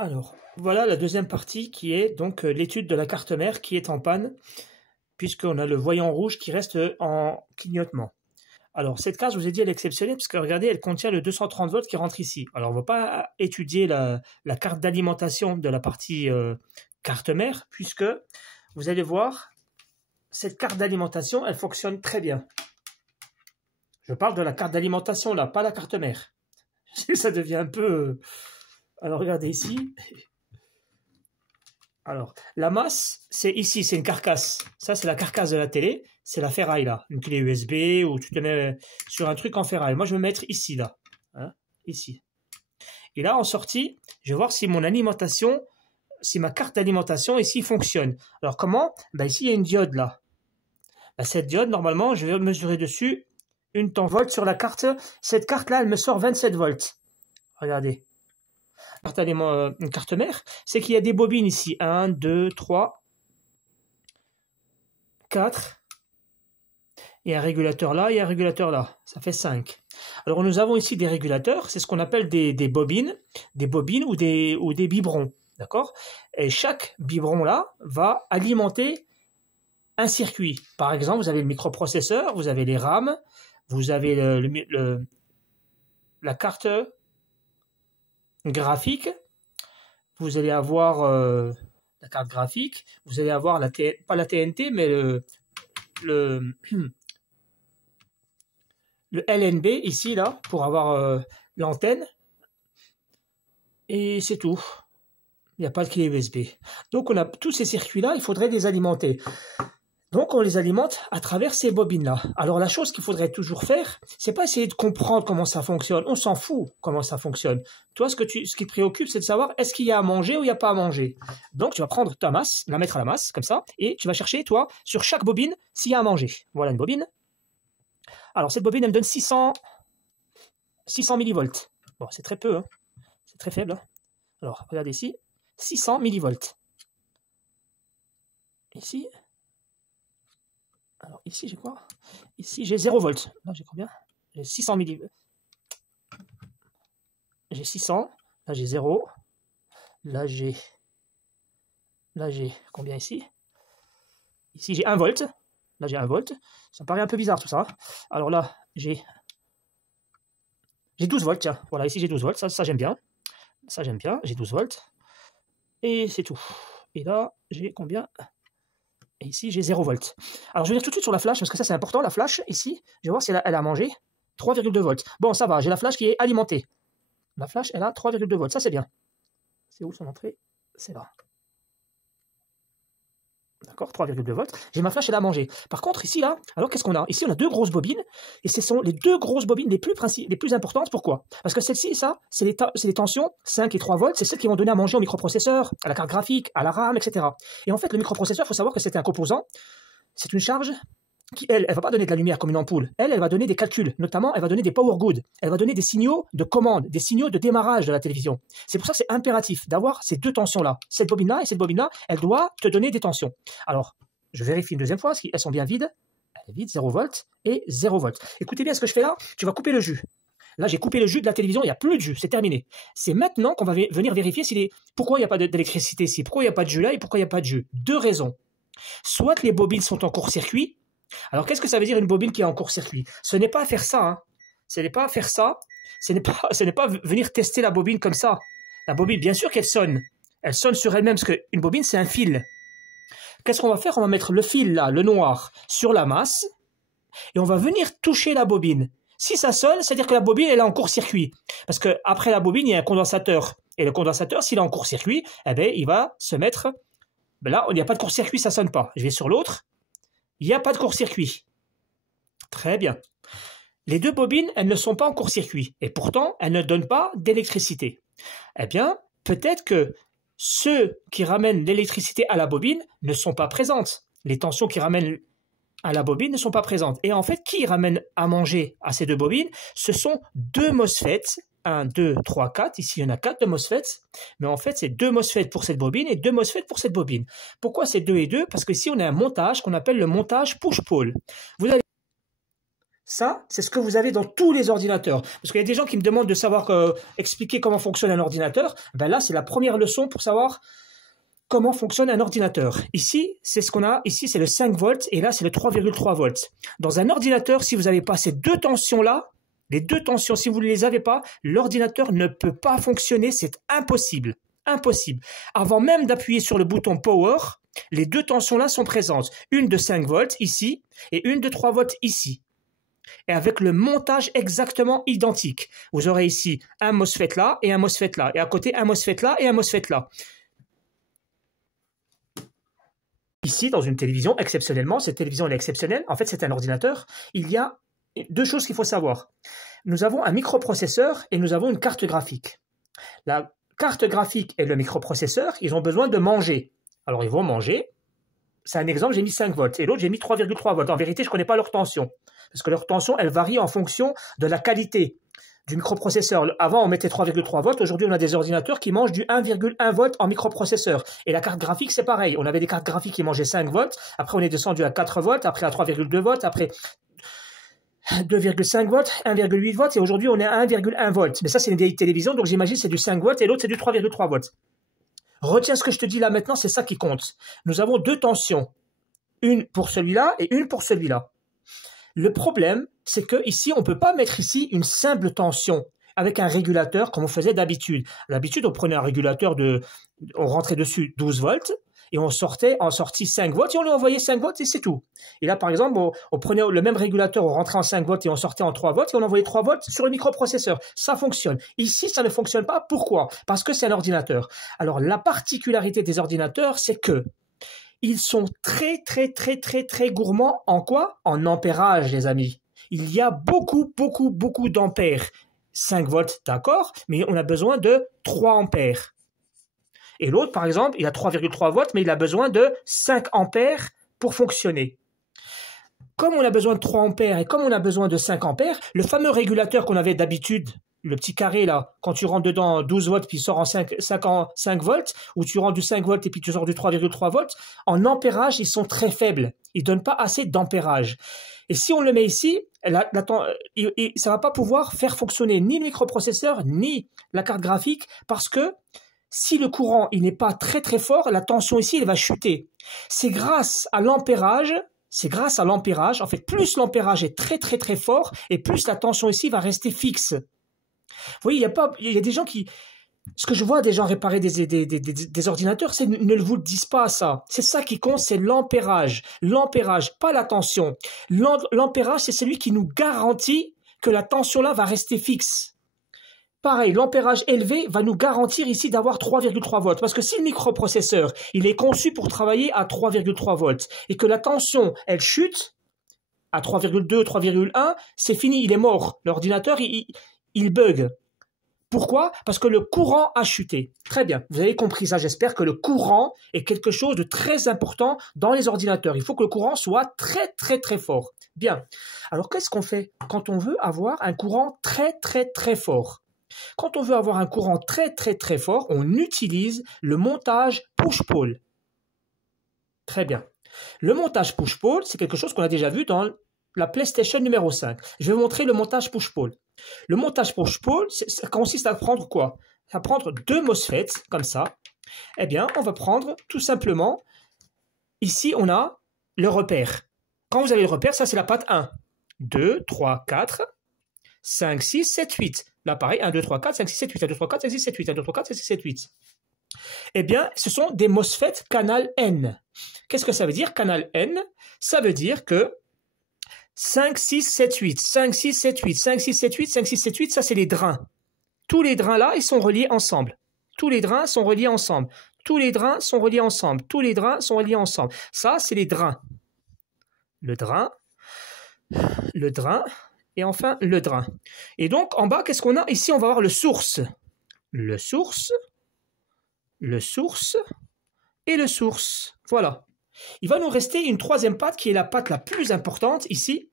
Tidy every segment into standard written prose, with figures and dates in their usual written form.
Alors, voilà la deuxième partie qui est donc l'étude de la carte mère qui est en panne, puisqu'on a le voyant rouge qui reste en clignotement. Alors, cette carte, je vous ai dit, elle est exceptionnelle, parce que regardez, elle contient le 230 volts qui rentre ici. Alors, on ne va pas étudier la carte d'alimentation de la partie carte mère, puisque vous allez voir, cette carte d'alimentation, elle fonctionne très bien. Je parle de la carte d'alimentation, là, pas la carte mère. Ça devient un peu... Alors, regardez ici. Alors, la masse, c'est ici, c'est une carcasse. Ça, c'est la carcasse de la télé. C'est la ferraille, là. Une clé USB, ou tu te mets sur un truc en ferraille. Moi, je vais me mettre ici, là. Hein, ici. Et là, en sortie, je vais voir si mon alimentation, si ma carte d'alimentation ici fonctionne. Alors, comment? Ben, ici, il y a une diode, là. Ben, cette diode, normalement, je vais mesurer dessus une temps volt sur la carte. Cette carte-là, elle me sort 27 volts. Regardez. Une carte mère, c'est qu'il y a des bobines ici. 1, 2, 3, 4. Et un régulateur là et un régulateur là. Ça fait 5. Alors nous avons ici des régulateurs. C'est ce qu'on appelle des bobines ou des biberons. D'accord? Et chaque biberon là va alimenter un circuit. Par exemple, vous avez le microprocesseur, vous avez les RAM, vous avez la carte graphique, vous allez avoir la carte graphique, vous allez avoir pas la TNT, mais le LNB ici, là, pour avoir l'antenne. Et c'est tout. Il n'y a pas de clé USB. Donc on a tous ces circuits-là, il faudrait les alimenter. Donc on les alimente à travers ces bobines-là. Alors la chose qu'il faudrait toujours faire, c'est pas essayer de comprendre comment ça fonctionne. On s'en fout comment ça fonctionne. Toi, ce qui te préoccupe, c'est de savoir est-ce qu'il y a à manger ou il n'y a pas à manger. Donc tu vas prendre ta masse, la mettre à la masse, comme ça, et tu vas chercher, toi, sur chaque bobine, s'il y a à manger. Voilà une bobine. Alors cette bobine, elle me donne 600 millivolts. Bon, c'est très peu, hein. C'est très faible. Hein. Alors, regardez ici, 600 millivolts. Ici... Alors ici j'ai quoi? Ici j'ai 0 volts. Là j'ai combien? J'ai 600 millivolts. J'ai 600. Là j'ai 0. Là j'ai combien ici? Ici j'ai 1 volt. Là j'ai 1 volt. Ça me paraît un peu bizarre tout ça. Alors là j'ai 12 volts. Tiens, voilà, ici j'ai 12 volts. Ça j'aime bien. Ça j'aime bien. J'ai 12 volts. Et c'est tout. Et là j'ai combien? Et ici, j'ai 0 volts. Alors, je vais venir tout de suite sur la flash, parce que ça, c'est important. La flash, ici, je vais voir si elle a mangé 3,2 volts. Bon, ça va, j'ai la flash qui est alimentée. La flash, elle a 3,2 volts. Ça, c'est bien. C'est où son entrée? C'est là. D'accord, 3,2 volts. J'ai ma flash, elle a mangé. Par contre, ici, là, alors qu'est-ce qu'on a? Ici, on a deux grosses bobines, et ce sont les deux grosses bobines les plus importantes. Pourquoi? Parce que celles-ci, ça, c'est les tensions 5 et 3 volts, c'est celles qui vont donner à manger au microprocesseur, à la carte graphique, à la RAM, etc. Et en fait, le microprocesseur, il faut savoir que c'est un composant, c'est une charge qui, elle va pas donner de la lumière comme une ampoule. Elle va donner des calculs. Notamment, elle va donner des power goods. Elle va donner des signaux de commande, des signaux de démarrage de la télévision. C'est pour ça que c'est impératif d'avoir ces deux tensions-là. Cette bobine-là et cette bobine-là, elle doit te donner des tensions. Alors, je vérifie une deuxième fois, elles sont bien vides. Elle est vide, 0 volts et 0 volts. Écoutez bien ce que je fais là. Tu vas couper le jus. Là, j'ai coupé le jus de la télévision, il n'y a plus de jus, c'est terminé. C'est maintenant qu'on va venir vérifier pourquoi il n'y a pas d'électricité ici, pourquoi il n'y a pas de jus là et pourquoi il n'y a pas de jus. Deux raisons. Soit les bobines sont en court-circuit. Alors, qu'est-ce que ça veut dire une bobine qui est en court-circuit? Ce n'est pas faire ça, hein. Ce n'est pas faire ça. Ce n'est pas venir tester la bobine comme ça. La bobine, bien sûr qu'elle sonne. Elle sonne sur elle-même, parce qu'une bobine, c'est un fil. Qu'est-ce qu'on va faire? On va mettre le fil là, le noir, sur la masse, et on va venir toucher la bobine. Si ça sonne, c'est-à-dire que la bobine, elle est en court-circuit. Parce qu'après la bobine, il y a un condensateur. Et le condensateur, s'il est en court-circuit, eh ben, il va se mettre... Ben là, il n'y a pas de court-circuit, ça ne sonne pas. Je vais sur l'autre. Il n'y a pas de court-circuit. Très bien. Les deux bobines, elles ne sont pas en court-circuit. Et pourtant, elles ne donnent pas d'électricité. Eh bien, peut-être que ceux qui ramènent l'électricité à la bobine ne sont pas présentes. Les tensions qui ramènent à la bobine ne sont pas présentes. Et en fait, qui ramène à manger à ces deux bobines? Ce sont deux MOSFET. 1, 2, 3, 4. Ici, il y en a 4 de MOSFET. Mais en fait, c'est 2 MOSFET pour cette bobine et 2 MOSFET pour cette bobine. Pourquoi c'est 2 et 2? Parce qu'ici, on a un montage qu'on appelle le montage push-pull. Vous allez... Ça, c'est ce que vous avez dans tous les ordinateurs. Parce qu'il y a des gens qui me demandent de savoir expliquer comment fonctionne un ordinateur. Ben là, c'est la première leçon pour savoir comment fonctionne un ordinateur. Ici, c'est ce qu'on a. Ici, c'est le 5 volts et là, c'est le 3,3 volts. Dans un ordinateur, si vous n'avez pas ces deux tensions-là, les deux tensions, si vous ne les avez pas, l'ordinateur ne peut pas fonctionner. C'est impossible. Impossible. Avant même d'appuyer sur le bouton Power, les deux tensions-là sont présentes. Une de 5 volts ici et une de 3 volts ici. Et avec le montage exactement identique. Vous aurez ici un MOSFET là et un MOSFET là. Et à côté, un MOSFET là et un MOSFET là. Ici, dans une télévision, exceptionnellement, cette télévision elle est exceptionnelle. En fait, c'est un ordinateur. Il y a deux choses qu'il faut savoir. Nous avons un microprocesseur et nous avons une carte graphique. La carte graphique et le microprocesseur, ils ont besoin de manger. Alors, ils vont manger. C'est un exemple, j'ai mis 5 volts. Et l'autre, j'ai mis 3,3 volts. En vérité, je ne connais pas leur tension. Parce que leur tension, elle varie en fonction de la qualité du microprocesseur. Avant, on mettait 3,3 volts. Aujourd'hui, on a des ordinateurs qui mangent du 1,1 volts en microprocesseur. Et la carte graphique, c'est pareil. On avait des cartes graphiques qui mangeaient 5 volts. Après, on est descendu à 4 volts. Après, à 3,2 volts. Après, 2,5 volts, 1,8 volts. Et aujourd'hui, on est à 1,1 volts. Mais ça, c'est une vieille télévision. Donc, j'imagine c'est du 5 volts et l'autre, c'est du 3,3 volts. Retiens ce que je te dis là maintenant, c'est ça qui compte. Nous avons deux tensions. Une pour celui-là et une pour celui-là. Le problème, c'est que ici, on ne peut pas mettre ici une simple tension avec un régulateur comme on faisait d'habitude. D'habitude, on prenait un régulateur on rentrait dessus 12 volts et on sortait en sortie 5 volts et on lui envoyait 5 volts et c'est tout. Et là, par exemple, on prenait le même régulateur, on rentrait en 5 volts et on sortait en 3 volts et on envoyait 3 volts sur le microprocesseur. Ça fonctionne. Ici, ça ne fonctionne pas. Pourquoi? Parce que c'est un ordinateur. Alors, la particularité des ordinateurs, c'est que ils sont très gourmands en quoi? En ampérage, les amis. Il y a beaucoup d'ampères. 5 volts, d'accord, mais on a besoin de 3 ampères. Et l'autre, par exemple, il a 3,3 volts, mais il a besoin de 5 ampères pour fonctionner. Comme on a besoin de 3 ampères et comme on a besoin de 5 ampères, le fameux régulateur qu'on avait d'habitude, le petit carré là, quand tu rentres dedans 12 volts puis il sort en 5 volts, ou tu rentres du 5 volts et puis tu sors du 3,3 volts, en ampérage, ils sont très faibles. Ils ne donnent pas assez d'ampérage. Et si on le met ici, ça ne va pas pouvoir faire fonctionner ni le microprocesseur, ni la carte graphique, parce que si le courant il n'est pas très fort, la tension ici, elle va chuter. C'est grâce à l'ampérage. En fait, plus l'ampérage est très fort, et plus la tension ici va rester fixe. Vous voyez, il y a des gens qui... Ce que je vois des gens réparer des ordinateurs, c'est ne vous le disent pas ça. C'est ça qui compte, c'est l'ampérage. L'ampérage, pas la tension. L'ampérage, c'est celui qui nous garantit que la tension là va rester fixe. Pareil, l'ampérage élevé va nous garantir ici d'avoir 3,3 volts. Parce que si le microprocesseur, il est conçu pour travailler à 3,3 volts et que la tension, elle chute à 3,2, 3,1, c'est fini, il est mort. L'ordinateur, il bug. Pourquoi? Parce que le courant a chuté. Très bien, vous avez compris ça, j'espère que le courant est quelque chose de très important dans les ordinateurs. Il faut que le courant soit très fort. Bien, alors qu'est-ce qu'on fait quand on veut avoir un courant très fort? Quand on veut avoir un courant très fort, on utilise le montage push-pull. Très bien. Le montage push-pull, c'est quelque chose qu'on a déjà vu dans la PlayStation numéro 5. Je vais vous montrer le montage push-pull. Le montage push-pull, ça consiste à prendre quoi? À prendre deux MOSFET, comme ça. Eh bien, on va prendre tout simplement, ici on a le repère. Quand vous avez le repère, ça c'est la patte 1. 2, 3, 4, 5, 6, 7, 8. Là pareil, 1, 2, 3, 4, 5, 6, 7, 8, 1, 2, 3, 4, 5, 6, 7, 8, 1, 2, 3, 4, 5, 6, 7, 8. Eh bien, ce sont des MOSFET canal N. Qu'est-ce que ça veut dire, canal N? Ça veut dire que 5, 6, 7, 8, 5, 6, 7, 8, 5, 6, 7, 8, 5, 6, 7, 8, ça c'est les drains. Tous les drains là, ils sont reliés ensemble. Tous les drains sont reliés ensemble. Tous les drains sont reliés ensemble. Tous les drains sont reliés ensemble. Ça, c'est les drains. Le drain, et enfin le drain. Et donc, en bas, qu'est-ce qu'on a? Ici, on va avoir le source. Le source et le source. Voilà. Il va nous rester une troisième patte qui est la patte la plus importante ici.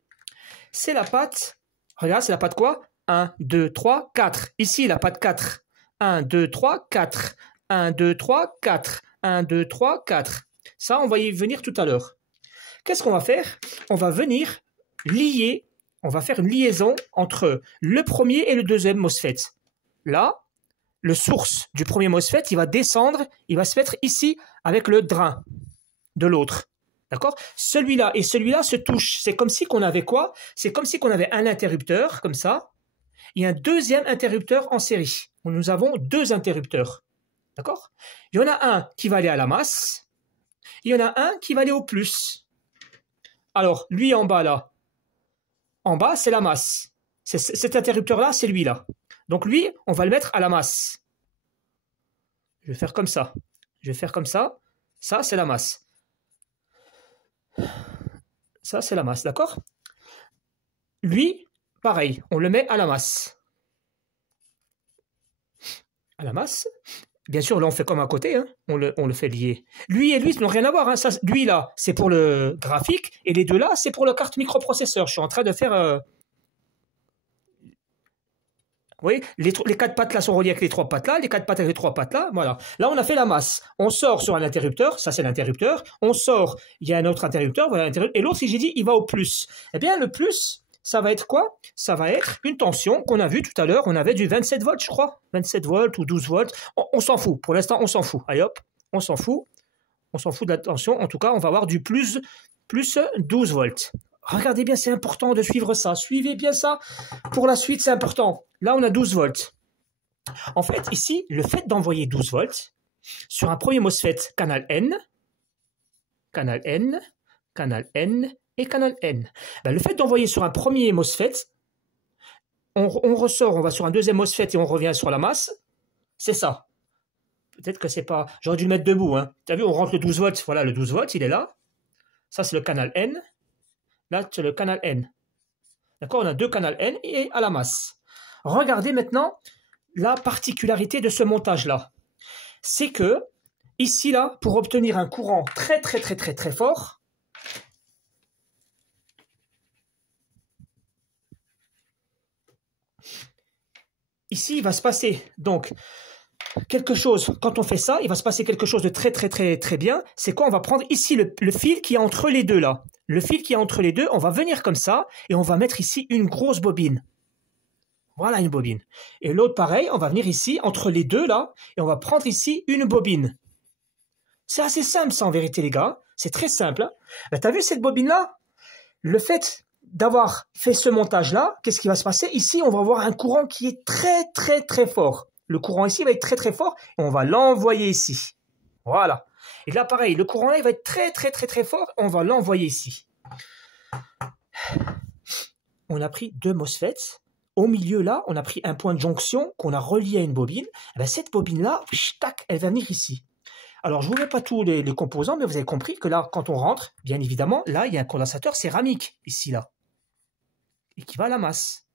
C'est la patte, regarde, c'est la patte quoi? 1, 2, 3, 4. Ici, la patte 4. 1, 2, 3, 4. 1, 2, 3, 4. 1, 2, 3, 4. Ça, on va y venir tout à l'heure. Qu'est-ce qu'on va faire? On va venir lier on va faire une liaison entre le premier et le deuxième MOSFET. Là, le source du premier MOSFET, il va descendre, il va se mettre ici avec le drain de l'autre. D'accord? Celui-là et celui-là se touchent. C'est comme si qu'on avait quoi? C'est comme si qu'on avait un interrupteur, comme ça, et un deuxième interrupteur en série. Nous avons deux interrupteurs. D'accord? Il y en a un qui va aller à la masse, il y en a un qui va aller au plus. Alors, lui en bas, là, en bas, c'est la masse. Cet interrupteur-là, c'est lui-là. Donc lui, on va le mettre à la masse. Je vais faire comme ça. Je vais faire comme ça. Ça, c'est la masse. Ça, c'est la masse, d'accord? Lui, pareil, on le met à la masse. À la masse. Bien sûr, là, on fait comme à côté, hein. On le fait lier. Lui et lui, n'ont rien à voir, hein. Ça, lui, là, c'est pour le graphique, et les deux là, c'est pour la carte microprocesseur. Je suis en train de faire... Vous voyez, les quatre pattes là sont reliées avec les trois pattes là, les quatre pattes avec les trois pattes là, voilà. Là, on a fait la masse. On sort sur un interrupteur, ça c'est l'interrupteur. On sort, il y a un autre interrupteur, voilà, et l'autre, si j'ai dit, il va au plus. Eh bien, le plus, ça va être quoi? Ça va être une tension qu'on a vu tout à l'heure. On avait du 27 volts, je crois. 27 volts ou 12 volts. On s'en fout. Pour l'instant, on s'en fout. Allez hop, on s'en fout. On s'en fout de la tension. En tout cas, on va avoir du plus 12 volts. Regardez bien, c'est important de suivre ça. Suivez bien ça. Pour la suite, c'est important. Là, on a 12 volts. En fait, ici, le fait d'envoyer 12 volts sur un premier MOSFET canal N, canal N, canal N et canal N. Ben, le fait d'envoyer sur un premier MOSFET, on ressort, on va sur un deuxième MOSFET et on revient sur la masse. C'est ça. Peut-être que c'est pas... J'aurais dû le mettre debout. Hein. Tu as vu, on rentre le 12 volts. Voilà, le 12 volts, il est là. Ça, c'est le canal N. Là, c'est le canal N. D'accord? On a deux canaux N et à la masse. Regardez maintenant la particularité de ce montage-là. C'est que, ici, là, pour obtenir un courant très fort, ici, il va se passer, donc, quelque chose, quand on fait ça, il va se passer quelque chose de très bien. C'est quoi? On va prendre ici le fil qui est entre les deux, là. Le fil qui est entre les deux, on va venir comme ça, et on va mettre ici une grosse bobine. Voilà une bobine. Et l'autre, pareil, on va venir ici, entre les deux, là, et on va prendre ici une bobine. C'est assez simple, ça, en vérité, les gars. C'est très simple. Hein. Ben, t'as vu cette bobine-là? Le fait d'avoir fait ce montage-là, qu'est-ce qui va se passer? Ici, on va avoir un courant qui est très fort. Le courant ici va être très fort, et on va l'envoyer ici. Voilà. Et là, pareil, le courant là, il va être très fort, on va l'envoyer ici. On a pris deux MOSFETs. Au milieu, là, on a pris un point de jonction qu'on a relié à une bobine. Et bien, cette bobine-là, tac, elle va venir ici. Alors, je ne vous mets pas tous les composants, mais vous avez compris que là, quand on rentre, bien évidemment, là, il y a un condensateur céramique, ici, là, et qui va à la masse.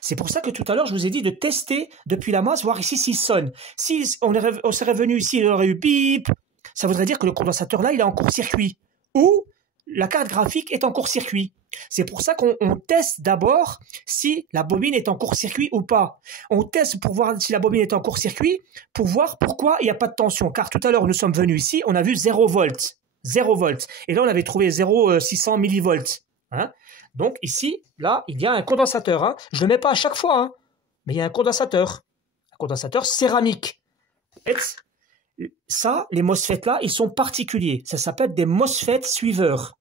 C'est pour ça que tout à l'heure, je vous ai dit de tester depuis la masse, voir ici s'il sonne. Si on serait venu ici, il aurait eu bip, ça voudrait dire que le condensateur, là, il est en court-circuit. Ou la carte graphique est en court-circuit. C'est pour ça qu'on teste d'abord si la bobine est en court-circuit ou pas. On teste pour voir si la bobine est en court-circuit, pour voir pourquoi il n'y a pas de tension. Car tout à l'heure, nous sommes venus ici, on a vu 0 volts. 0 volts. Et là, on avait trouvé 0,600 millivolts. Hein? Donc ici, là, il y a un condensateur. Hein? Je ne le mets pas à chaque fois, hein? Mais il y a un condensateur. Un condensateur céramique. Et ça, les MOSFET là, ils sont particuliers. Ça s'appelle des MOSFET suiveurs.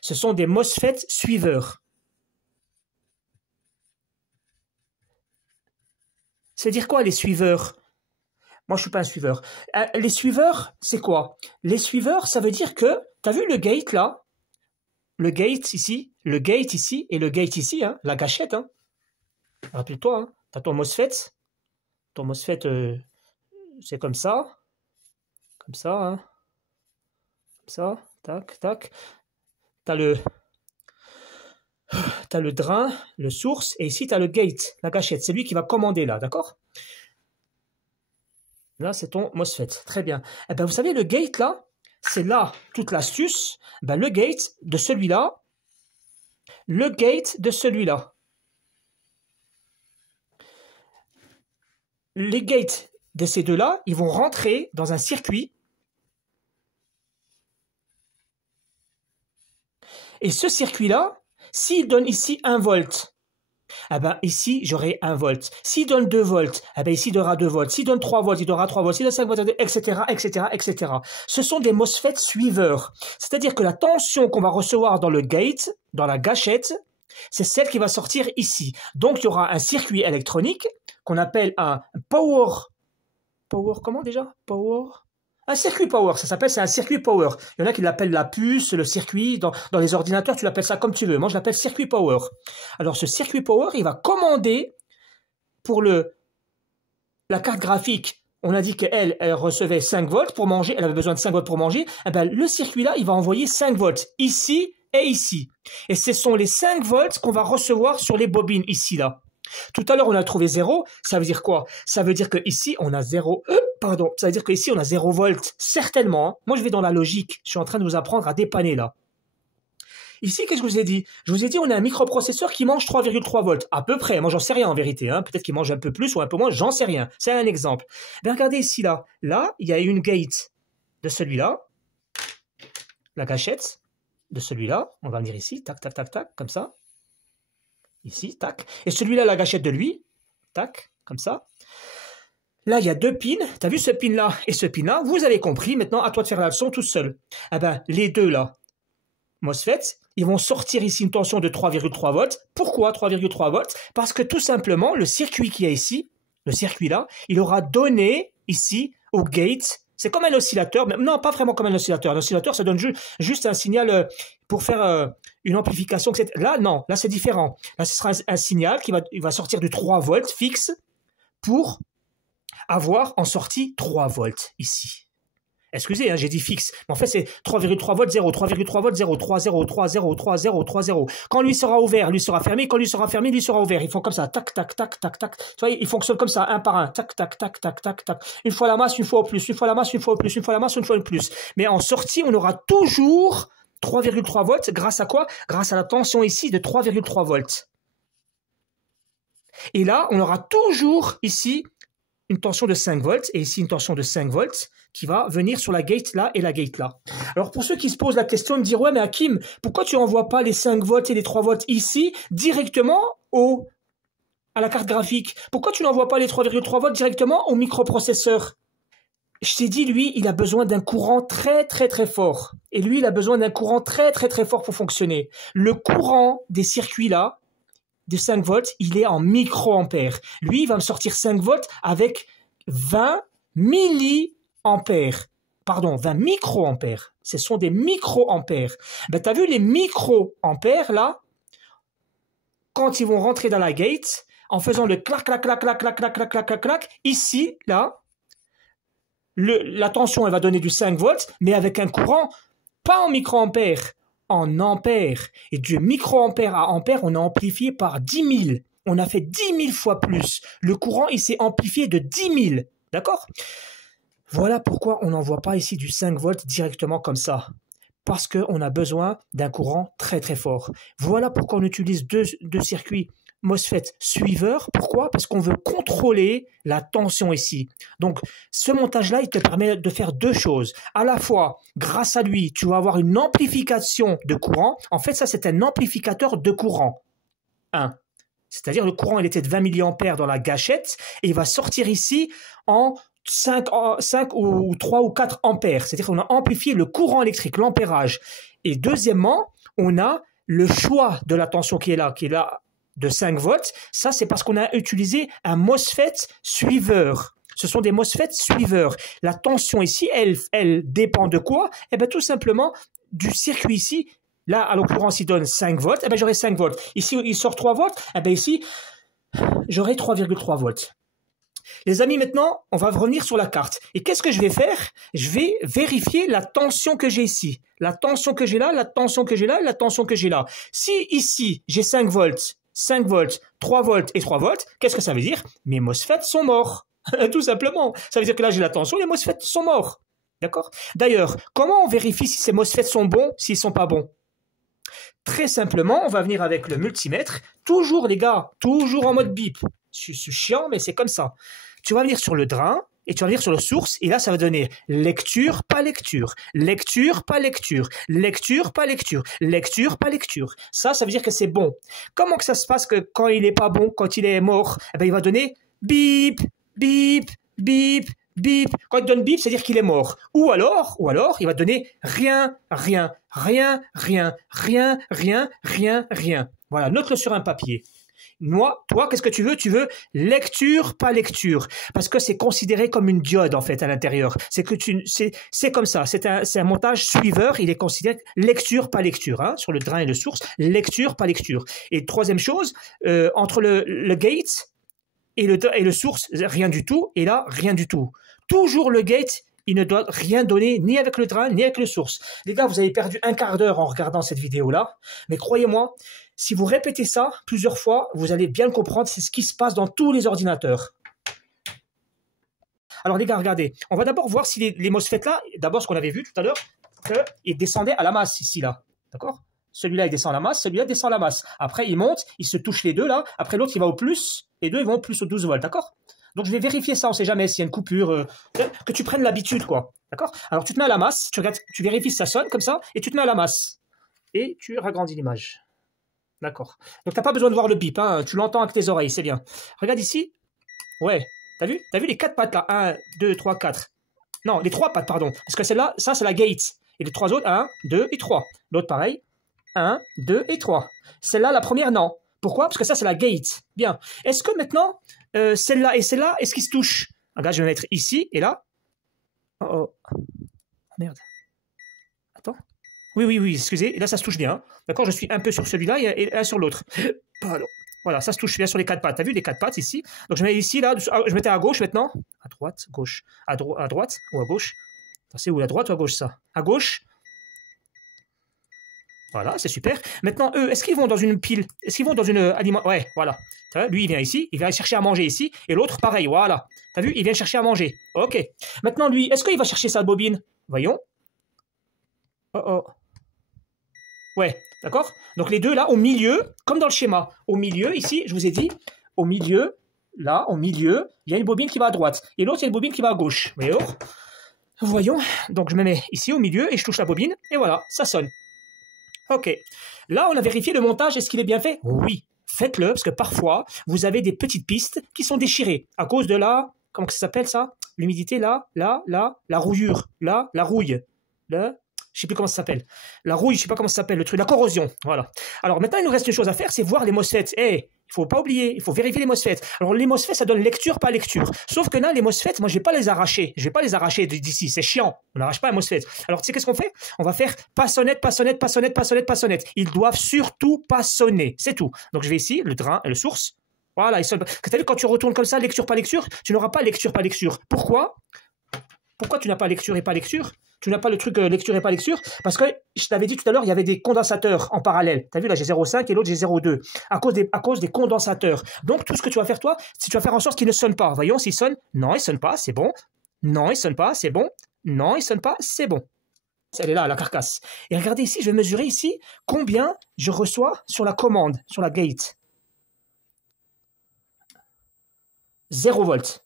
Ce sont des MOSFET suiveurs. C'est-à-dire quoi les suiveurs? Moi, je ne suis pas un suiveur. Les suiveurs, c'est quoi? Les suiveurs, ça veut dire que, tu as vu le gate là? Le gate ici et le gate ici, hein, la gâchette. Hein. Rappelle-toi, hein, tu as ton MOSFET. Ton MOSFET, c'est comme ça. Comme ça, hein. Comme ça, tac, tac. T'as le drain, le source, et ici, tu as le gate, la gâchette. C'est lui qui va commander là, d'accord? Là, c'est ton MOSFET. Très bien. Eh ben, vous savez, le gate là, c'est là toute l'astuce. Ben, le gate de celui-là, le gate de celui-là. Les gates de ces deux-là, ils vont rentrer dans un circuit. Et ce circuit-là, s'il donne ici 1 volt, eh ben ici j'aurai 1 volt. S'il donne 2 volts, eh ben ici il donnera 2 volts. S'il donne 3 volts, il donnera 3 volts. S'il donne 5 volts, etc., etc., etc. Ce sont des MOSFET suiveurs. C'est-à-dire que la tension qu'on va recevoir dans le gate, dans la gâchette, c'est celle qui va sortir ici. Donc il y aura un circuit électronique qu'on appelle un power. Power, comment déjà? Power. Un circuit power, ça s'appelle, c'est un circuit power. Il y en a qui l'appellent la puce, le circuit, dans les ordinateurs, tu l'appelles ça comme tu veux. Moi, je l'appelle circuit power. Alors, ce circuit power, il va commander pour la carte graphique. On a dit qu'elle recevait 5 volts pour manger, elle avait besoin de 5 volts pour manger. Eh ben, le circuit-là, il va envoyer 5 volts ici et ici. Et ce sont les 5 volts qu'on va recevoir sur les bobines ici, là. Tout à l'heure, on a trouvé 0. Ça veut dire quoi? Ça veut dire qu'ici, on a 0. Ça veut dire qu'ici, on a 0 volts. Certainement. Hein. Moi, je vais dans la logique. Je suis en train de vous apprendre à dépanner là. Ici, qu'est-ce que je vous ai dit? Je vous ai dit, on a un microprocesseur qui mange 3,3 volts. À peu près. Moi, j'en sais rien en vérité. Hein. Peut-être qu'il mange un peu plus ou un peu moins. J'en sais rien. C'est un exemple. Mais regardez ici, là. Là, il y a une gate de celui-là. La gâchette de celui-là. On va venir ici. Tac, tac, tac, tac. Comme ça. Ici, tac. Et celui-là, la gâchette de lui, tac, comme ça. Là, il y a 2 pins. Tu as vu ce pin-là et ce pin-là? Vous avez compris. Maintenant, à toi de faire la leçon tout seul. Eh ben, les deux là, MOSFET, ils vont sortir ici une tension de 3,3 volts. Pourquoi 3,3 volts? Parce que tout simplement, le circuit qu'il y a ici, le circuit-là, il aura donné ici au gate. C'est comme un oscillateur, mais non, pas vraiment comme un oscillateur. Un oscillateur, ça donne juste un signal pour faire une amplification. Etc. Là, non, là c'est différent. Là, ce sera un signal qui va sortir du 3 volts fixe pour avoir en sortie 3 volts ici. Excusez, hein, j'ai dit fixe. Mais en fait, c'est 3,3 volts 0, 3,3 volts 0, 3, 0, 3, 0, 3, 0, 3, 0. Quand lui sera ouvert, lui sera fermé. Quand lui sera fermé, lui sera ouvert. Ils font comme ça. Tac, tac, tac, tac, tac. Tu vois, ils fonctionnent comme ça, un par un. Tac, tac, tac, tac, tac, tac. Une fois la masse, une fois au plus. Une fois la masse, une fois au plus. Une fois la masse, une fois au plus. Mais en sortie, on aura toujours 3,3 volts. Grâce à quoi? Grâce à la tension ici de 3,3 volts. Et là, on aura toujours ici une tension de 5 volts et ici une tension de 5 volts qui va venir sur la gate là et la gate là. Alors pour ceux qui se posent la question de dire ouais mais Hakim, pourquoi tu n'envoies pas les 5 volts et les 3 volts ici directement à la carte graphique? Pourquoi tu n'envoies pas les 3,3 volts directement au microprocesseur? Je t'ai dit, lui, il a besoin d'un courant très très très fort. Et lui, il a besoin d'un courant très très très fort pour fonctionner. Le courant des circuits là, de 5 volts, il est en microampères. Lui, il va me sortir 5 volts avec 20 milliampères. Pardon, 20 microampères. Ce sont des microampères. Ben, tu as vu les microampères, là, quand ils vont rentrer dans la gate, en faisant le clac, clac, clac, clac, clac, clac, clac, clac, clac, clac, ici, là, la tension, elle va donner du 5 volts, mais avec un courant pas en microampères, en ampères. Et de microampère à ampère, on a amplifié par 10 000. On a fait 10 000 fois plus. Le courant, il s'est amplifié de 10 000. D'accord? Voilà pourquoi on n'envoie pas ici du 5 volts directement comme ça. Parce qu'on a besoin d'un courant très très fort. Voilà pourquoi on utilise deux circuits MOSFET suiveurs. Pourquoi? Parce qu'on veut contrôler la tension ici. Donc, ce montage-là, il te permet de faire deux choses. À la fois, grâce à lui, tu vas avoir une amplification de courant. En fait, ça, c'est un amplificateur de courant. C'est-à-dire, le courant, il était de 20 milliampères dans la gâchette et il va sortir ici en 5 ou 3 ou 4 ampères. C'est-à-dire qu'on a amplifié le courant électrique, l'ampérage. Et deuxièmement, on a le choix de la tension qui est là de 5 volts. Ça, c'est parce qu'on a utilisé un MOSFET suiveur. Ce sont des MOSFET suiveurs. La tension ici, elle dépend de quoi? Eh bien, tout simplement du circuit ici. Là, à l'occurrence, il donne 5 volts. Eh bien, j'aurai 5 volts. Ici, il sort 3 volts. Eh bien, ici, j'aurai 3,3 volts. Les amis, maintenant, on va revenir sur la carte. Et qu'est-ce que je vais faire? Je vais vérifier la tension que j'ai ici. La tension que j'ai là, la tension que j'ai là, la tension que j'ai là. Si ici, j'ai 5 volts, 5 volts, 3 volts et 3 volts, qu'est-ce que ça veut dire? Mes MOSFET sont morts. Tout simplement. Ça veut dire que là, j'ai la tension, les MOSFET sont morts. D'accord? D'ailleurs, comment on vérifie si ces MOSFET sont bons, s'ils sont pas bons? Très simplement, on va venir avec le multimètre. Toujours, les gars, toujours en mode bip. C'est chiant, mais c'est comme ça. Tu vas venir sur le drain. et tu vas venir sur le source, et là, ça va donner lecture, pas lecture, lecture, pas lecture, lecture, pas lecture, lecture, pas lecture. Ça veut dire que c'est bon. Comment que ça se passe que quand il n'est pas bon, quand il est mort, eh ben, il va donner bip, bip, bip, bip. Quand il donne bip, c'est-à-dire qu'il est mort. Ou alors, il va donner rien, rien, rien, rien, rien, rien, rien, rien. Voilà, note-le sur un papier. Moi, toi, qu'est-ce que tu veux? Tu veux lecture, pas lecture. Parce que c'est considéré comme une diode, en fait, à l'intérieur. C'est comme ça. C'est un montage suiveur. Il est considéré lecture, pas lecture. Hein, sur le drain et le source. Lecture, pas lecture. Et troisième chose, entre le gate et le source, rien du tout. Et là, rien du tout. Toujours le gate, il ne doit rien donner, ni avec le drain, ni avec le source. Les gars, vous avez perdu un quart d'heure en regardant cette vidéo-là. Mais croyez-moi, si vous répétez ça plusieurs fois, vous allez bien le comprendre. C'est ce qui se passe dans tous les ordinateurs. Alors les gars, regardez. On va d'abord voir si les MOSFET là, d'abord ce qu'on avait vu tout à l'heure, qu'ils descendaient à la masse ici, là. D'accord? Celui-là, il descend à la masse, celui-là descend à la masse. Après, ils montent, ils se touchent les deux là. Après, l'autre, il va au plus. Les deux, ils vont au plus au 12 volts. D'accord? Donc, je vais vérifier ça. On ne sait jamais s'il y a une coupure. Que tu prennes l'habitude, quoi. D'accord? Alors, tu te mets à la masse. Tu regardes, tu vérifies si ça sonne comme ça. Et tu te mets à la masse. Et tu ragrandis l'image. D'accord. Donc, tu n'as pas besoin de voir le bip. Hein. Tu l'entends avec tes oreilles. C'est bien. Regarde ici. Ouais. T'as vu? T'as vu les 4 pattes là? 1, 2, 3, 4. Non, les 3 pattes, pardon. Parce que celle-là, ça, c'est la gate. Et les 3 autres, 1, 2 et 3. L'autre, pareil. 1, 2 et 3. Celle-là, la première, non. Pourquoi? Parce que ça, c'est la gate. Bien. Est-ce que maintenant, celle-là et celle-là, est-ce qu'ils se touchent? Regarde, je vais mettre ici et là. Oh, oh. Merde. Attends. Oui, excusez. Et là, ça se touche bien. D'accord, je suis un peu sur celui-là et un sur l'autre. Pardon. Voilà, ça se touche bien sur les 4 pattes. T'as vu les 4 pattes ici? Donc, je mets ici, là. Je mettais à gauche maintenant. À droite, gauche. À droite ou à gauche? C'est où, à droite ou à gauche, ça? À gauche. Voilà, c'est super. Maintenant, eux, est-ce qu'ils vont dans une pile? Est-ce qu'ils vont dans une aliment? Ouais, voilà. Lui, il vient ici, il va chercher à manger ici. Et l'autre, pareil, voilà. T'as vu, il vient chercher à manger. Ok. Maintenant, lui, est-ce qu'il va chercher sa bobine? Voyons. Oh, oh. Ouais, d'accord? Donc, les deux, là, au milieu, comme dans le schéma. Au milieu, ici, je vous ai dit, au milieu, là, au milieu, il y a une bobine qui va à droite. Et l'autre, il y a une bobine qui va à gauche. Voyons. Donc, je me mets ici, au milieu, et je touche la bobine. Et voilà, ça sonne. Ok. Là, on a vérifié le montage. Est-ce qu'il est bien fait? Oui. Faites-le, parce que parfois, vous avez des petites pistes qui sont déchirées à cause de la... Comment ça s'appelle, ça? L'humidité, là, la rouillure, là, la rouille. Là, je sais plus comment ça s'appelle. La rouille, je sais pas comment ça s'appelle, le truc, la corrosion. Voilà. Alors, maintenant, il nous reste une chose à faire, c'est voir les MOSFET. Il faut pas oublier, il faut vérifier les MOSFET. Alors, les MOSFET, ça donne lecture, pas lecture. Sauf que là, les MOSFET, moi, je vais pas les arracher. Je vais pas les arracher d'ici. C'est chiant. On n'arrache pas un MOSFET. Alors, tu sais qu'est-ce qu'on fait? On va faire pas sonnette, pas sonnette, pas sonnette, pas sonnette, pas sonnette. Ils doivent surtout pas sonner. C'est tout. Donc, je vais ici, le drain et le source. Voilà, ils sonnent. T'as vu, quand tu retournes comme ça, lecture, pas lecture, tu n'auras pas lecture, pas lecture. Pourquoi? Pourquoi tu n'as pas lecture et pas lecture? Tu n'as pas le truc lecture et pas lecture? Parce que, je t'avais dit tout à l'heure, il y avait des condensateurs en parallèle. Tu as vu, là, j'ai 0,5 et l'autre, j'ai 0,2. À cause des condensateurs. Donc, tout ce que tu vas faire, toi, c'est que tu vas faire en sorte qu'il ne sonne pas. Voyons s'il sonne. Non, il ne sonne pas, c'est bon. Non, il ne sonne pas, c'est bon. Non, il ne sonne pas, c'est bon. Elle est là, la carcasse. Et regardez ici, je vais mesurer ici combien je reçois sur la commande, sur la gate. 0 volts.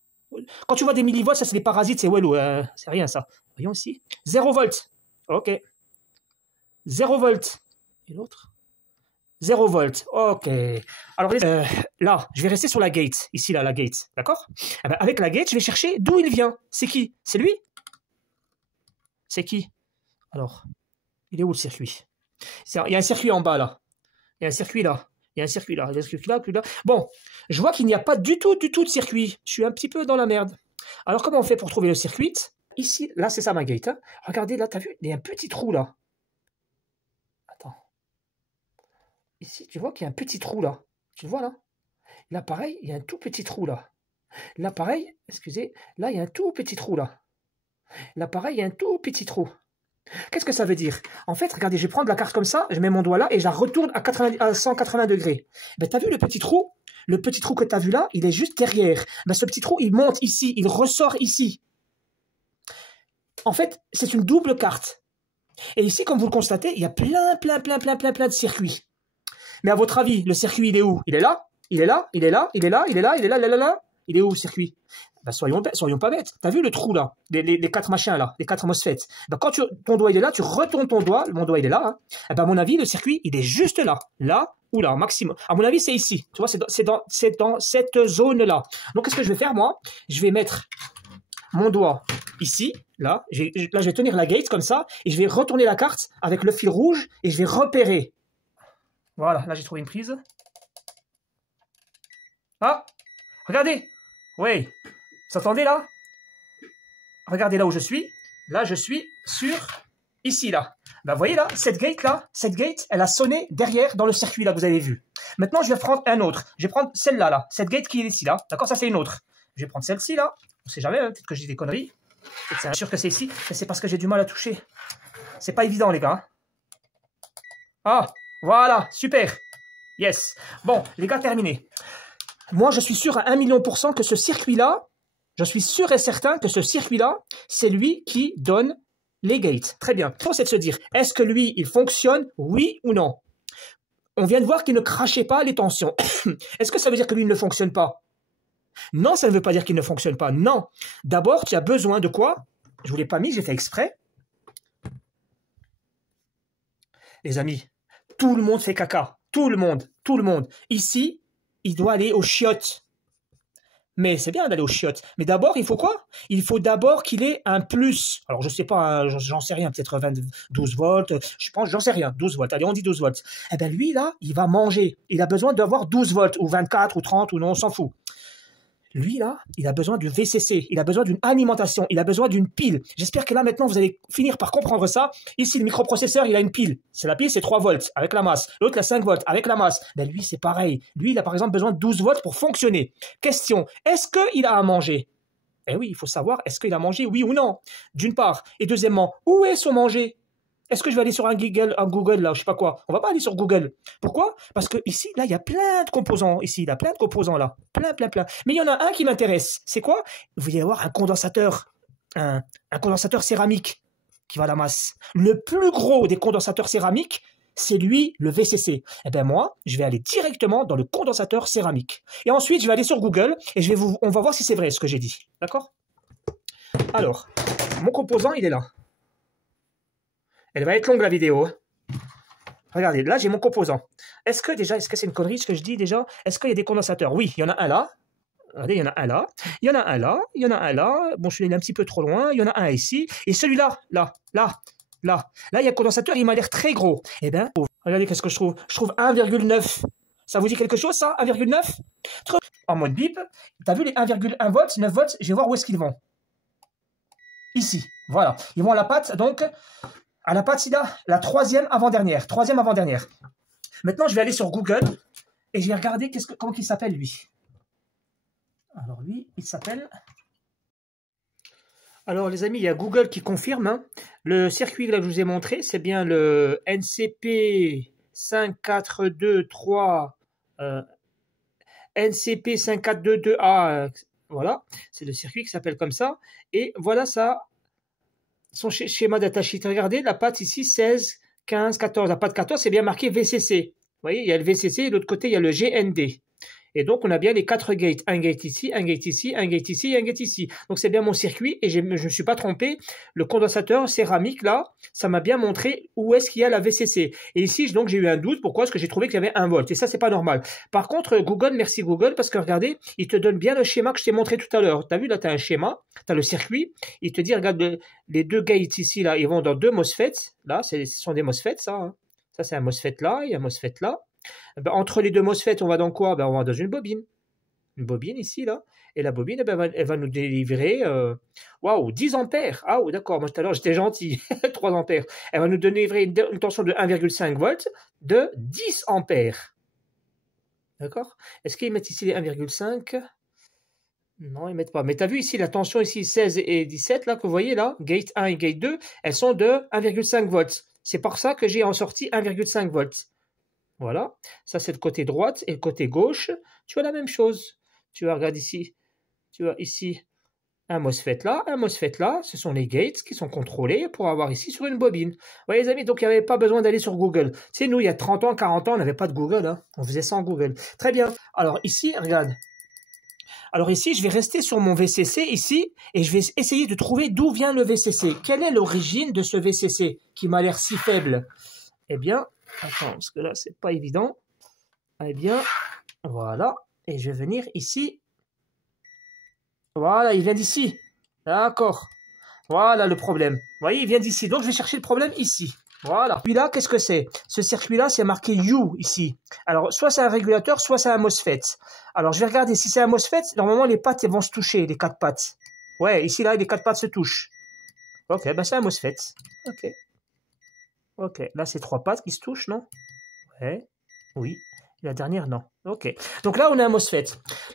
Quand tu vois des millivolts, ça c'est des parasites, c'est Wello, c'est rien ça. Voyons ici. 0 volts. Ok. 0 volts. Et l'autre? 0 volts. Ok. Alors là, je vais rester sur la gate. Ici, là, la gate. D'accord? Eh ben, avec la gate, je vais chercher d'où il vient. C'est qui? C'est lui? C'est qui? Alors, il est où le circuit? Il y a un circuit en bas là. Il y a un circuit là. Il y a un circuit là, il y a un circuit là, plus là. Bon, je vois qu'il n'y a pas du tout de circuit. Je suis un petit peu dans la merde. Alors, comment on fait pour trouver le circuit? Ici, là, c'est ça ma gate. Hein. Regardez, là, t'as vu? Il y a un petit trou là. Attends. Ici, tu vois qu'il y a un petit trou là. Tu le vois là? Là, pareil, il y a un tout petit trou là. Là, pareil, excusez, là, il y a un tout petit trou là. Là, pareil, il y a un tout petit trou. Qu'est-ce que ça veut dire? En fait, regardez, je vais prendre la carte comme ça, je mets mon doigt là et je la retourne à 180 degrés. Ben, tu as vu le petit trou? Le petit trou que tu as vu là, il est juste derrière. Ben, ce petit trou, il monte ici, il ressort ici. En fait, c'est une double carte. Et ici, comme vous le constatez, il y a plein de circuits. Mais à votre avis, le circuit, il est où? Il est là? Il est là? Il est là? Il est là? Il est là? Il est là? Il est là? Il est où, le circuit? Ben, soyons pas bêtes. T'as vu le trou là, les quatre machins là, les quatre MOSFET. Ben, quand ton doigt il est là, tu retournes ton doigt, mon doigt il est là. Hein. Et ben, à mon avis, le circuit il est juste là ou là, maximum. À mon avis, c'est ici. Tu vois, c'est dans cette zone là. Donc, qu'est-ce que je vais faire moi? Je vais mettre mon doigt ici, là. Là, je vais tenir la gate comme ça et je vais retourner la carte avec le fil rouge et je vais repérer. Voilà, là j'ai trouvé une prise. Ah, regardez. Oui. Vous entendez là? Regardez là où je suis. Là, je suis sur ici, là. Ben, vous voyez là, cette gate, elle a sonné derrière dans le circuit là que vous avez vu. Maintenant, je vais prendre un autre. Je vais prendre celle-là, là. Cette gate qui est ici, là. D'accord, ça c'est une autre. Je vais prendre celle-ci, là. On sait jamais, hein, peut-être que je dis des conneries. C'est sûr que c'est ici, mais c'est parce que j'ai du mal à toucher. C'est pas évident, les gars. Hein. Ah, voilà, super. Yes. Bon, les gars, terminé. Moi, je suis sûr à 1 million % que ce circuit-là, je suis sûr et certain que ce circuit-là, c'est lui qui donne les gates. Très bien. Il faut c'est de se dire, est-ce que lui, il fonctionne, oui ou non? On vient de voir qu'il ne crachait pas les tensions. Est-ce que ça veut dire que lui ne fonctionne pas? Non, ça ne veut pas dire qu'il ne fonctionne pas. Non. D'abord, tu as besoin de quoi? Je ne vous l'ai pas mis, j'ai fait exprès. Les amis, tout le monde fait caca. Tout le monde. Ici, il doit aller aux chiottes. Mais c'est bien d'aller aux chiottes. Mais d'abord, il faut quoi? Il faut d'abord qu'il ait un plus. Alors, je sais pas, hein, j'en sais rien, peut-être 12 volts, je pense, j'en sais rien, 12 volts. Allez, on dit 12 volts. Eh bien, lui, là, il va manger. Il a besoin d'avoir 12 volts, ou 24, ou 30, ou non, on s'en fout. Lui, là, il a besoin du VCC, il a besoin d'une alimentation, il a besoin d'une pile. J'espère que là, maintenant, vous allez finir par comprendre ça. Ici, le microprocesseur, il a une pile. La pile, c'est 3 volts avec la masse. L'autre, il a 5 volts avec la masse. Ben, lui, c'est pareil. Lui, il a par exemple besoin de 12 volts pour fonctionner. Question, est-ce qu'il a à manger? Eh oui, il faut savoir, est-ce qu'il a mangé, oui ou non? D'une part. Et deuxièmement, où est son manger? Est-ce que je vais aller sur un Google, là, je sais pas quoi? On va pas aller sur Google. Pourquoi? Parce que ici, là, il y a plein de composants. Ici, il y a plein de composants, là. Plein. Mais il y en a un qui m'intéresse. C'est quoi? Il va y avoir un condensateur. Un condensateur céramique qui va à la masse. Le plus gros des condensateurs céramiques, c'est lui, le VCC. Eh bien, moi, je vais aller directement dans le condensateur céramique. Et ensuite, je vais aller sur Google et on va voir si c'est vrai ce que j'ai dit. D'accord? Alors, mon composant, il est là. Elle va être longue la vidéo. Regardez, là j'ai mon composant. Est-ce que c'est une connerie ce que je dis déjà? Est-ce qu'il y a des condensateurs? Oui, il y en a un là. Regardez, il y en a un là. Il y en a un là. Il y en a un là. Bon, je suis allé un petit peu trop loin. Il y en a un ici. Et celui-là, là, il y a un condensateur, il m'a l'air très gros. Eh bien, regardez qu'est-ce que je trouve. Je trouve 1,9. Ça vous dit quelque chose, ça? 1,9? En mode bip. T'as vu les 1,1 volts, 9 volts? Je vais voir où est-ce qu'ils vont. Ici. Voilà. Ils vont à la patte, donc... À la patte, la troisième avant-dernière. Maintenant, je vais aller sur Google et je vais regarder comment il s'appelle, lui. Alors, lui, il s'appelle... Alors, les amis, il y a Google qui confirme. Hein. Le circuit là, que je vous ai montré, c'est bien le NCP 5423... NCP 5422A. Voilà, c'est le circuit qui s'appelle comme ça. Et voilà ça... Son schéma datasheet. Regardez, la patte ici, 16, 15, 14. La patte 14, c'est bien marqué VCC. Vous voyez, il y a le VCC et de l'autre côté, il y a le GND. Et donc, on a bien les 4 gates. Un gate ici, un gate ici, un gate ici, un gate ici. Donc, c'est bien mon circuit et je ne me suis pas trompé. Le condensateur céramique, là, ça m'a bien montré où est-ce qu'il y a la VCC. Et ici, donc, j'ai eu un doute. Pourquoi? Parce que j'ai trouvé qu'il y avait 1 volt. Et ça, c'est pas normal. Par contre, Google, merci Google, parce que regardez, il te donne bien le schéma que je t'ai montré tout à l'heure. Tu as vu, là, tu as un schéma, tu as le circuit. Il te dit, regarde, les 2 gates ici, là, ils vont dans 2 MOSFET. Là, ce sont des MOSFET, ça. Hein. Ça, c'est un MOSFET là et un MOSFET là. Ben, entre les 2 MOSFET, on va dans quoi? Ben, on va dans une bobine. Une bobine ici, là. Et la bobine, ben, elle va nous délivrer 10 ampères. Ah, oh, d'accord, moi tout à l'heure j'étais gentil. 3 ampères. Elle va nous délivrer une tension de 1,5 volts de 10 ampères. D'accord? Est-ce qu'ils mettent ici les 1,5? Non, ils ne mettent pas. Mais tu as vu ici la tension ici 16 et 17, là, que vous voyez là, gate 1 et gate 2, elles sont de 1,5 volts. C'est pour ça que j'ai en sortie 1,5 volts. Voilà, ça c'est le côté droite et le côté gauche, tu as la même chose. Tu vas regarder ici, tu as ici un MOSFET là, ce sont les gates qui sont contrôlés pour avoir ici sur une bobine. Vous voyez les amis, donc il n'y avait pas besoin d'aller sur Google. Tu sais, nous il y a 30 ans, 40 ans, on n'avait pas de Google, hein. On faisait ça en Google. Très bien, alors ici, regarde, Alors ici, je vais rester sur mon VCC ici et je vais essayer de trouver d'où vient le VCC. Quelle est l'origine de ce VCC qui m'a l'air si faible? Eh bien, attends, parce que là, c'est pas évident. Eh bien, voilà. Et je vais venir ici. Voilà, il vient d'ici. D'accord. Voilà le problème. Vous voyez, il vient d'ici. Donc, je vais chercher le problème ici. Voilà. Celui-là, qu'est-ce que c'est? Ce circuit-là, c'est marqué U ici. Alors, soit c'est un régulateur, soit c'est un MOSFET. Alors, je vais regarder si c'est un MOSFET. Normalement, les pattes elles vont se toucher, les quatre pattes. Ouais, ici, là, les quatre pattes se touchent. Ok, ben c'est un MOSFET. Ok. Ok, là, c'est trois pattes qui se touchent, non? Ouais. Oui. La dernière, non. Ok. Donc là, on a un MOSFET.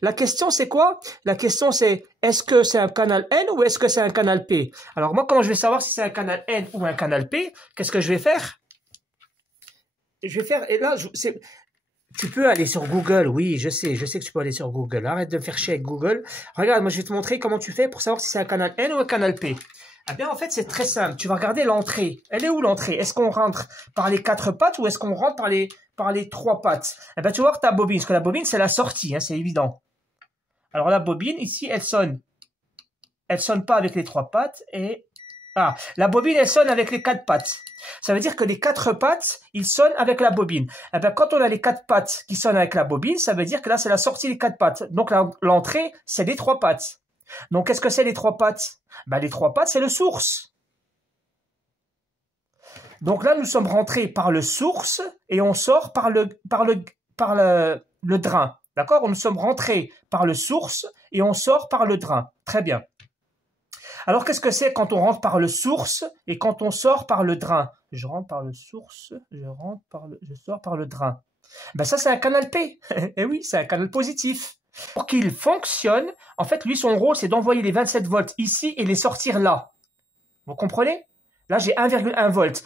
La question, c'est quoi? La question, c'est est-ce que c'est un canal N ou est-ce que c'est un canal P? Alors moi, comment je vais savoir si c'est un canal N ou un canal P? Qu'est-ce que je vais faire? Je vais faire... Et là, tu peux aller sur Google. Oui, je sais que tu peux aller sur Google. Arrête de me faire chier avec Google. Regarde, moi, je vais te montrer comment tu fais pour savoir si c'est un canal N ou un canal P. Eh bien, en fait, c'est très simple. Tu vas regarder l'entrée. Elle est où l'entrée? Est-ce qu'on rentre par les quatre pattes ou est-ce qu'on rentre par les trois pattes? Eh bien, tu vas voir ta bobine. Parce que la bobine, c'est la sortie, hein, c'est évident. Alors, la bobine, ici, elle sonne. Elle sonne pas avec les trois pattes et... Ah, la bobine, elle sonne avec les quatre pattes. Ça veut dire que les quatre pattes, ils sonnent avec la bobine. Eh bien, quand on a les quatre pattes qui sonnent avec la bobine, ça veut dire que là, c'est la sortie des quatre pattes. Donc, l'entrée, c'est les trois pattes. Donc, qu'est-ce que c'est les trois pattes? Ben, les trois pattes, c'est le source. Donc là, nous sommes rentrés par le source et on sort par le drain. D'accord? Nous sommes rentrés par le source et on sort par le drain. Très bien. Alors, qu'est-ce que c'est quand on rentre par le source et quand on sort par le drain? Je rentre par le source, je sors par le drain. Ben ça, c'est un canal P. Et oui, c'est un canal positif. Pour qu'il fonctionne, en fait, lui, son rôle, c'est d'envoyer les 27 volts ici et les sortir là. Vous comprenez? Là, j'ai 1,1 volt.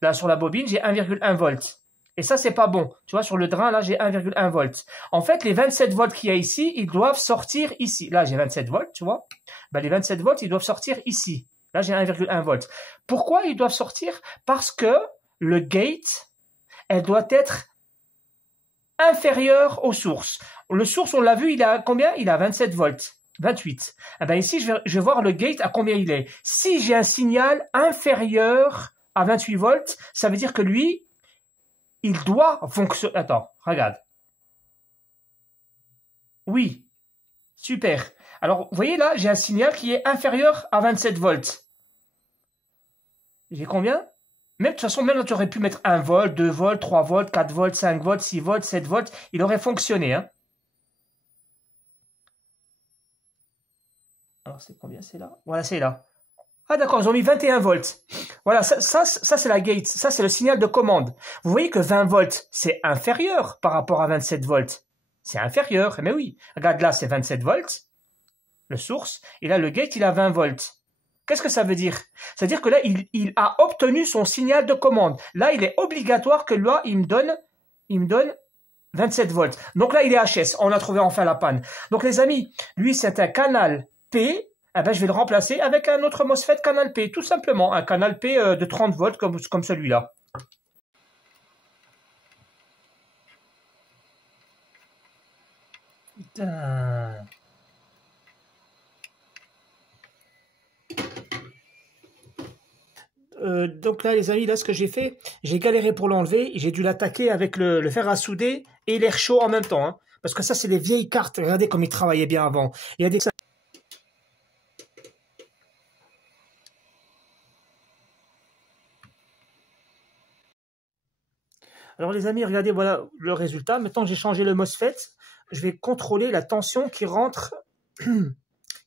Là, sur la bobine, j'ai 1,1 volt. Et ça, c'est pas bon. Tu vois, sur le drain, là, j'ai 1,1 volt. En fait, les 27 volts qu'il y a ici, ils doivent sortir ici. Là, j'ai 27 volts, tu vois. Ben, les 27 volts, ils doivent sortir ici. Là, j'ai 1,1 volt. Pourquoi ils doivent sortir? Parce que le gate, elle doit être inférieure aux sources. Le source, on l'a vu, il a combien? Il a 27 volts. 28. Eh ben ici, je vais voir le gate à combien il est. Si j'ai un signal inférieur à 28 volts, ça veut dire que lui, il doit fonctionner. Attends, regarde. Oui, super. Alors, vous voyez là, j'ai un signal qui est inférieur à 27 volts. J'ai combien? Même de toute façon, même là, tu aurais pu mettre 1 volt, 2 volts, 3 volts, 4 volts, 5 volts, 6 volts, 7 volts. Il aurait fonctionné, hein. Alors, c'est combien? C'est là? Voilà, c'est là. Ah d'accord, ils ont mis 21 volts. Voilà, ça c'est la gate, ça c'est le signal de commande. Vous voyez que 20 volts, c'est inférieur par rapport à 27 volts. C'est inférieur, mais oui. Regarde là, c'est 27 volts, le source, et là le gate, il a 20 volts. Qu'est-ce que ça veut dire? Ça veut dire que là, il a obtenu son signal de commande. Là, il est obligatoire que là, il me donne 27 volts. Donc là, il est HS, on a trouvé enfin la panne. Donc les amis, lui, c'est un canal P. Eh ben, je vais le remplacer avec un autre MOSFET canal P, tout simplement, un canal P de 30 volts comme celui-là. Putain. Donc là, les amis, là, ce que j'ai fait, j'ai galéré pour l'enlever, j'ai dû l'attaquer avec le fer à souder et l'air chaud en même temps, hein, parce que ça, c'est des vieilles cartes. Regardez comme ils travaillaient bien avant. Il y a des Alors les amis, regardez, voilà le résultat. Maintenant que j'ai changé le MOSFET, je vais contrôler la tension qui rentre,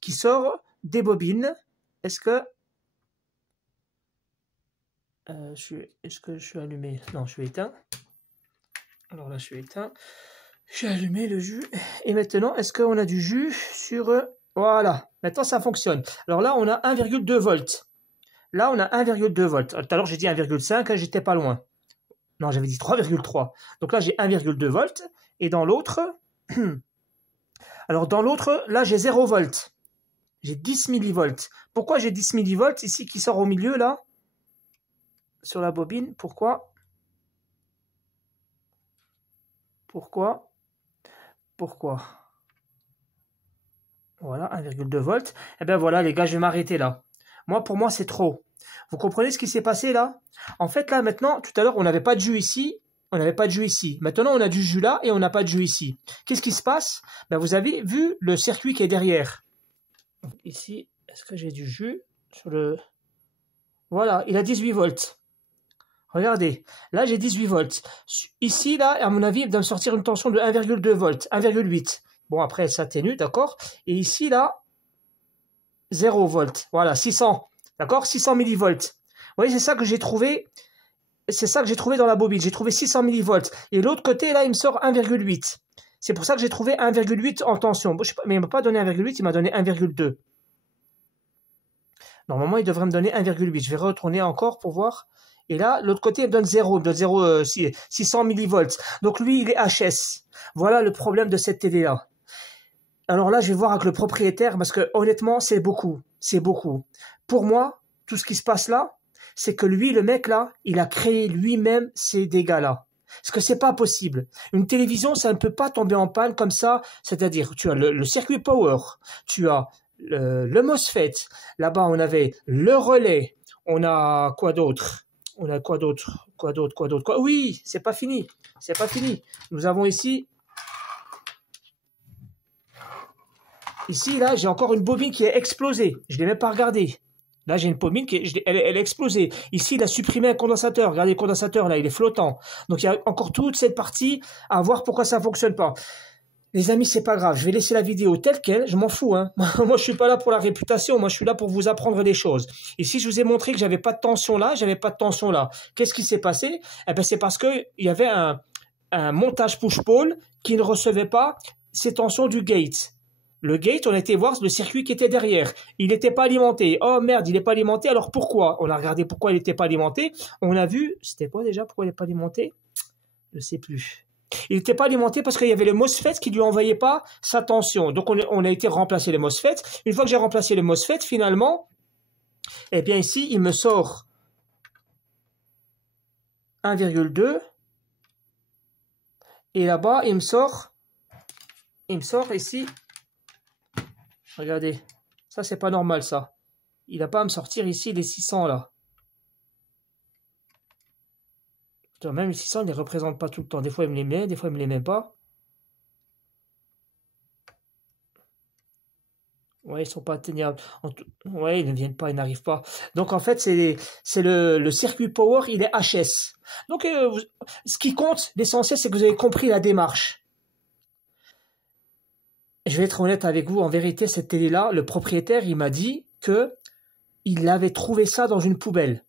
qui sort des bobines. Est-ce que est-ce que je suis allumé? Non, je suis éteint. Alors là, je suis éteint. J'ai allumé le jus. Et maintenant, est-ce qu'on a du jus sur... Voilà, maintenant ça fonctionne. Alors là, on a 1,2 volts. Là, on a 1,2 volts. Tout à l'heure, j'ai dit 1,5, hein, j'étais pas loin. Non, j'avais dit 3,3. Donc là, j'ai 1,2 volts. Et dans l'autre... Alors dans l'autre, là, j'ai 0 volts. J'ai 10 millivolts. Pourquoi j'ai 10 millivolts ici qui sort au milieu, là? Sur la bobine. Pourquoi? Pourquoi? Voilà, 1,2 volts. Et bien voilà, les gars, je vais m'arrêter là. Moi, pour moi, c'est trop. Vous comprenez ce qui s'est passé là? En fait, là, maintenant, tout à l'heure, on n'avait pas de jus ici. On n'avait pas de jus ici. Maintenant, on a du jus là et on n'a pas de jus ici. Qu'est-ce qui se passe? Ben, vous avez vu le circuit qui est derrière. Ici, est-ce que j'ai du jus sur le... Voilà, il a 18 volts. Regardez, là j'ai 18 volts. Ici, là, à mon avis, il doit me sortir une tension de 1,2 volts, 1,8. Bon, après, elle s'atténue, d'accord? Et ici, là, 0 volts. Voilà, 600. D'accord? 600 millivolts. Vous voyez, c'est ça que j'ai trouvé. C'est ça que j'ai trouvé dans la bobine. J'ai trouvé 600 millivolts. Et l'autre côté, là, il me sort 1,8. C'est pour ça que j'ai trouvé 1,8 en tension. Bon, je sais pas, mais il ne m'a pas donné 1,8, il m'a donné 1,2. Normalement, il devrait me donner 1,8. Je vais retourner encore pour voir. Et là, l'autre côté, il me donne 0. Il me donne 0, 600 millivolts. Donc lui, il est HS. Voilà le problème de cette télé-là. Alors là, je vais voir avec le propriétaire parce que honnêtement, c'est beaucoup. C'est beaucoup. Pour moi, tout ce qui se passe là, c'est que lui, le mec là, il a créé lui-même ces dégâts-là. Parce que c'est pas possible. Une télévision, ça ne peut pas tomber en panne comme ça. C'est-à-dire, tu as le circuit power, tu as le MOSFET. Là-bas, on avait le relais. On a quoi d'autre? On a quoi d'autre? Quoi d'autre? Quoi d'autre? Oui, c'est pas fini. C'est pas fini. Nous avons ici... Ici, là, j'ai encore une bobine qui est explosée. Je ne l'ai même pas regardée. Là, j'ai une bobine qui est, elle est explosée. Ici, il a supprimé un condensateur. Regardez le condensateur, là, il est flottant. Donc, il y a encore toute cette partie à voir pourquoi ça ne fonctionne pas. Les amis, c'est pas grave. Je vais laisser la vidéo telle qu'elle. Je m'en fous, hein. Moi, je suis pas là pour la réputation. Moi, je suis là pour vous apprendre des choses. Ici, je vous ai montré que j'avais pas de tension là, j'avais pas de tension là. Qu'est-ce qui s'est passé? Eh ben, c'est parce que il y avait un montage push-pull qui ne recevait pas ces tensions du gate. Le gate, on a été voir le circuit qui était derrière. Il n'était pas alimenté. Oh merde, il n'est pas alimenté. Alors pourquoi? On a regardé pourquoi il n'était pas alimenté. On a vu, c'était quoi déjà? Pourquoi il n'est pas alimenté? Je ne sais plus. Il n'était pas alimenté parce qu'il y avait le MOSFET qui ne lui envoyait pas sa tension. Donc on a été remplacer les MOSFET. Une fois que j'ai remplacé les MOSFET, finalement, eh bien ici, il me sort 1,2. Et là-bas, il me sort ici... Regardez, ça c'est pas normal ça. Il n'a pas à me sortir ici les 600 là. Même les 600, il ne les représente pas tout le temps. Des fois il me les met, des fois il me les met pas. Ouais, ils sont pas atteignables. Ouais, ils ne viennent pas, ils n'arrivent pas. Donc en fait, c'est le circuit power, il est HS. Donc ce qui compte, l'essentiel, c'est que vous avez compris la démarche. Je vais être honnête avec vous, en vérité, cette télé-là, le propriétaire, il m'a dit que il avait trouvé ça dans une poubelle.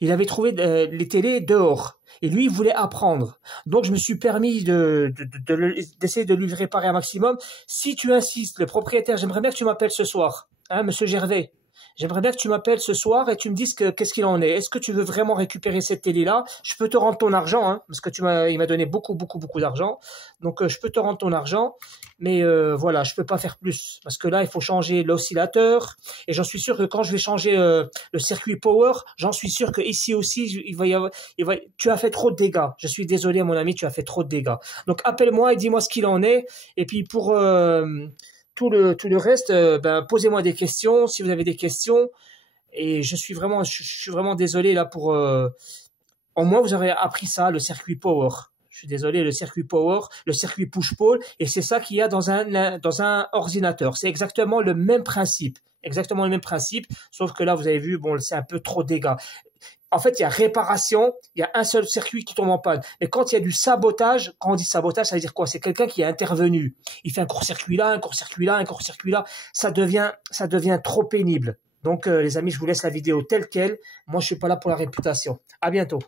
Il avait trouvé les télés dehors. Et lui, il voulait apprendre. Donc, je me suis permis d'essayer de lui réparer un maximum. Si tu insistes, le propriétaire, j'aimerais bien que tu m'appelles ce soir. Hein, monsieur Gervais? J'aimerais bien que tu m'appelles ce soir et tu me dises qu'est-ce qu'il en est. Est-ce que tu veux vraiment récupérer cette télé-là? Je peux te rendre ton argent, hein, parce que il m'a donné beaucoup d'argent. Donc, je peux te rendre ton argent. Mais voilà, je peux pas faire plus. Parce que là, il faut changer l'oscillateur. Et j'en suis sûr que quand je vais changer le circuit power, j'en suis sûr que ici aussi, tu as fait trop de dégâts. Je suis désolé, mon ami, tu as fait trop de dégâts. Donc, appelle-moi et dis-moi ce qu'il en est. Et puis, pour... tout le reste, posez-moi des questions si vous avez des questions. Et je suis vraiment désolé là pour. Au moins vous aurez appris ça, le circuit power. Je suis désolé, le circuit power, le circuit push-pull, et c'est ça qu'il y a dans un ordinateur. C'est exactement le même principe, sauf que là vous avez vu, bon, c'est un peu trop de dégâts. En fait, il y a réparation, il y a un seul circuit qui tombe en panne. Mais quand il y a du sabotage, quand on dit sabotage, ça veut dire quoi? C'est quelqu'un qui est intervenu. Il fait un court-circuit là, un court-circuit là, un court-circuit là. Ça devient trop pénible. Donc, les amis, je vous laisse la vidéo telle quelle. Moi, je suis pas là pour la réputation. À bientôt.